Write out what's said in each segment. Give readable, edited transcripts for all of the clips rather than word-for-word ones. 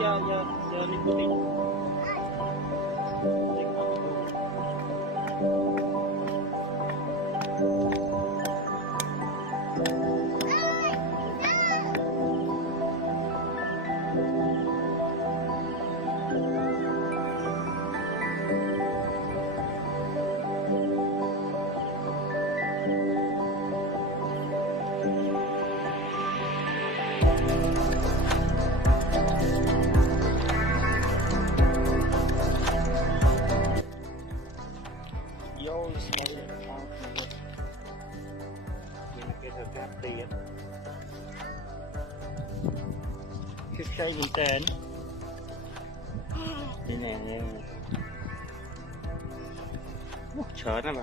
giờ nicotine. Vô cái thời gian tiền cái cây mình tên đây nè chớ đó mà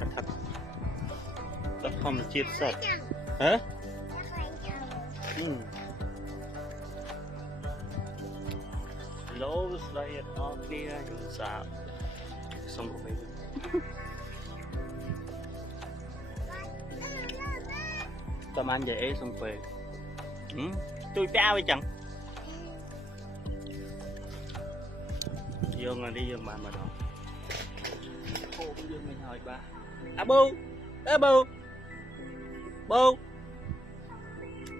cái thật rất không chia sẻ hả lố đây nó kia những sao xong rồi tầm ăn vậy xong về tôi trao vậy chẳng dương là đi dương mà đó cô dương mình hỏi ba à bu ê bu bu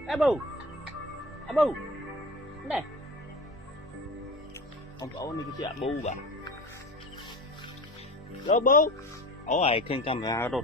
ê bu à bu này không có đi cái chuyện bu bà đó bu ổ ai khen camera rồi